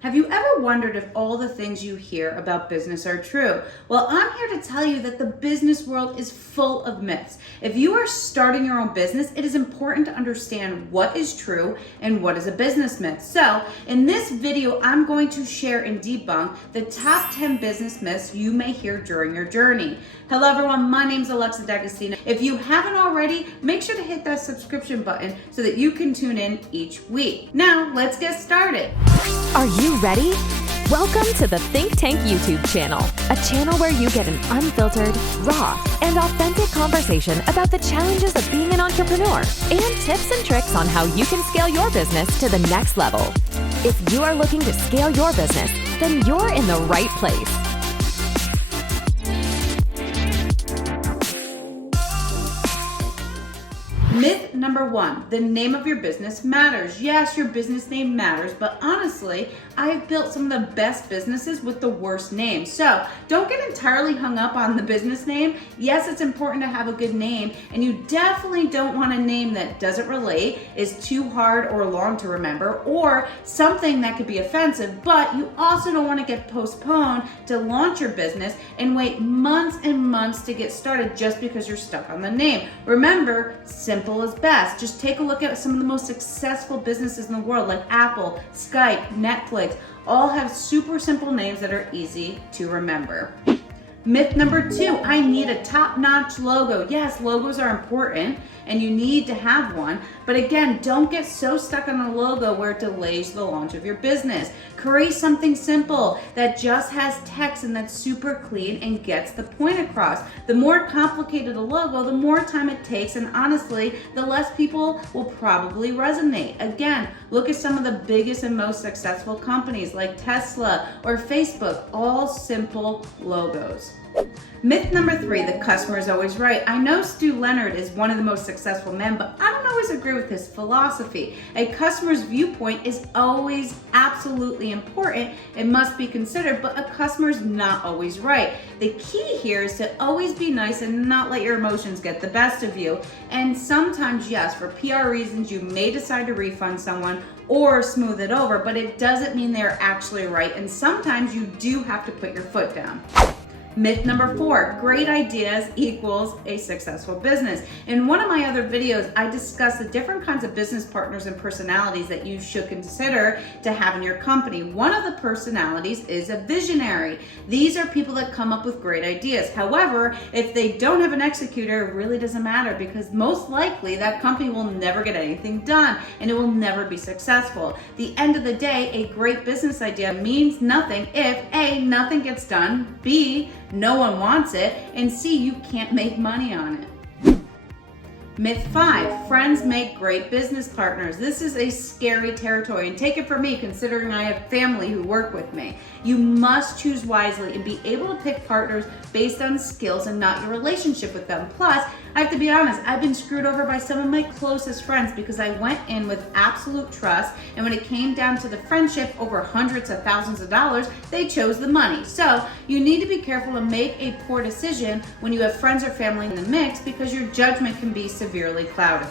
Have you ever wondered if all the things you hear about business are true? Well, I'm here to tell you that the business world is full of myths. If you are starting your own business, it is important to understand what is true and what is a business myth. So, in this video, I'm going to share and debunk the top 10 business myths you may hear during your journey. Hello everyone, my name is Alexa D'Agostino. If you haven't already, make sure to hit that subscription button so that you can tune in each week. Now, let's get started. Are you ready? Welcome to the ThynkTank YouTube channel, a channel where you get an unfiltered, raw, and authentic conversation about the challenges of being an entrepreneur and tips and tricks on how you can scale your business to the next level. If you are looking to scale your business, then you're in the right place. Myth number 1, the name of your business matters. Yes, your business name matters, but honestly, I've built some of the best businesses with the worst names. So don't get entirely hung up on the business name. Yes, it's important to have a good name, and you definitely don't want a name that doesn't relate, is too hard or long to remember, or something that could be offensive, but you also don't want to get postponed to launch your business and wait months and months to get started just because you're stuck on the name. Remember, simple is best. Just take a look at some of the most successful businesses in the world like Apple, Skype, Netflix, all have super simple names that are easy to remember. Myth number 2, I need a top-notch logo. Yes, logos are important and you need to have one, but again, don't get so stuck on a logo where it delays the launch of your business. Create something simple that just has text and that's super clean and gets the point across. The more complicated a logo, the more time it takes, and honestly, the less people will probably resonate. Again, look at some of the biggest and most successful companies like Tesla or Facebook, all simple logos. Myth number 3, the customer is always right. I know Stu Leonard is one of the most successful men, but I don't always agree with his philosophy. A customer's viewpoint is always absolutely important. It must be considered, but a customer is not always right. The key here is to always be nice and not let your emotions get the best of you. And sometimes, yes, for PR reasons, you may decide to refund someone or smooth it over, but it doesn't mean they're actually right. And sometimes you do have to put your foot down. Myth number 4, great ideas equals a successful business. In one of my other videos, I discussed the different kinds of business partners and personalities that you should consider to have in your company. One of the personalities is a visionary. These are people that come up with great ideas. However, if they don't have an executor, it really doesn't matter because most likely that company will never get anything done and it will never be successful. At the end of the day, a great business idea means nothing if A, nothing gets done, B, no one wants it, and C, you can't make money on it. Myth 5, friends make great business partners. This is a scary territory, and take it from me considering I have family who work with me. You must choose wisely and be able to pick partners based on skills and not your relationship with them. Plus, I have to be honest, I've been screwed over by some of my closest friends because I went in with absolute trust, and when it came down to the friendship over hundreds of thousands of dollars, they chose the money. So you need to be careful to make a poor decision when you have friends or family in the mix because your judgment can be severely clouded.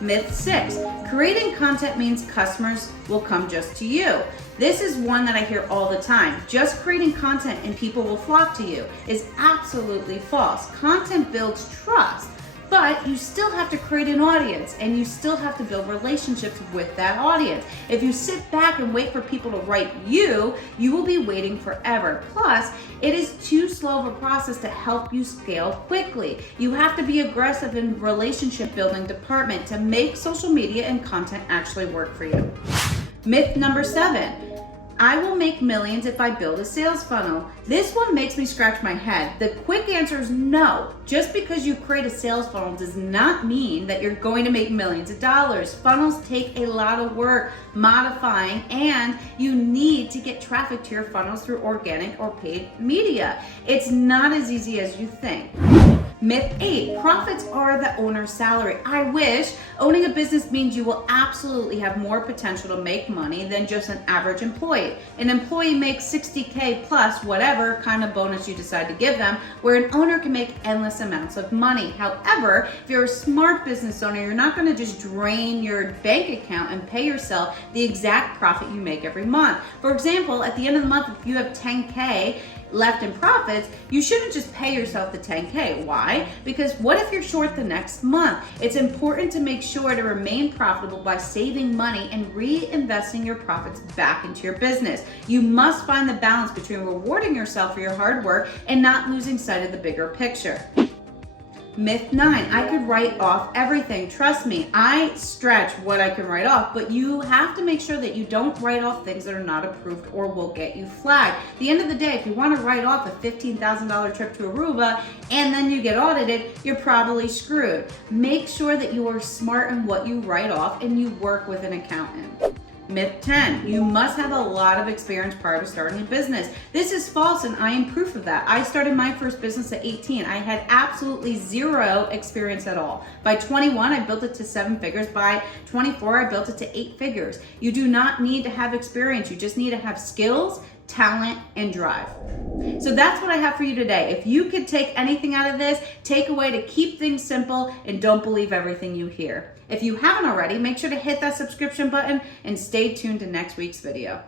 Myth 6, creating content means customers will come just to you. This is one that I hear all the time. Just creating content and people will flock to you is absolutely false. Content builds trust, but you still have to create an audience and you still have to build relationships with that audience. If you sit back and wait for people to write you, you will be waiting forever. Plus, it is too slow of a process to help you scale quickly. You have to be aggressive in relationship building department to make social media and content actually work for you. Myth number 7, I will make millions if I build a sales funnel. This one makes me scratch my head. The quick answer is no. Just because you create a sales funnel does not mean that you're going to make millions of dollars. Funnels take a lot of work modifying, and you need to get traffic to your funnels through organic or paid media. It's not as easy as you think. Myth 8, profits are the owner's salary. I wish. Owning a business means you will absolutely have more potential to make money than just an average employee. An employee makes $60K plus whatever kind of bonus you decide to give them, where an owner can make endless amounts of money. However, if you're a smart business owner, you're not going to just drain your bank account and pay yourself the exact profit you make every month. For example, at the end of the month, if you have 10K left in profits, you shouldn't just pay yourself the 10K. Why? Because what if you're short the next month? It's important to make sure to remain profitable by saving money and reinvesting your profits back into your business. You must find the balance between rewarding yourself for your hard work and not losing sight of the bigger picture. Myth 9, I could write off everything. Trust me, I stretch what I can write off, but you have to make sure that you don't write off things that are not approved or will get you flagged. At the end of the day, if you want to write off a $15,000 trip to Aruba and then you get audited, you're probably screwed. Make sure that you are smart in what you write off and you work with an accountant. Myth 10, you must have a lot of experience prior to starting a business. This is false and I am proof of that. I started my first business at 18. I had absolutely zero experience at all. By 21, I built it to 7 figures. By 24, I built it to 8 figures. You do not need to have experience. You just need to have skills, talent, and drive. So that's what I have for you today. If you could take anything out of this, take away to keep things simple and don't believe everything you hear. If you haven't already, make sure to hit that subscription button and stay tuned to next week's video.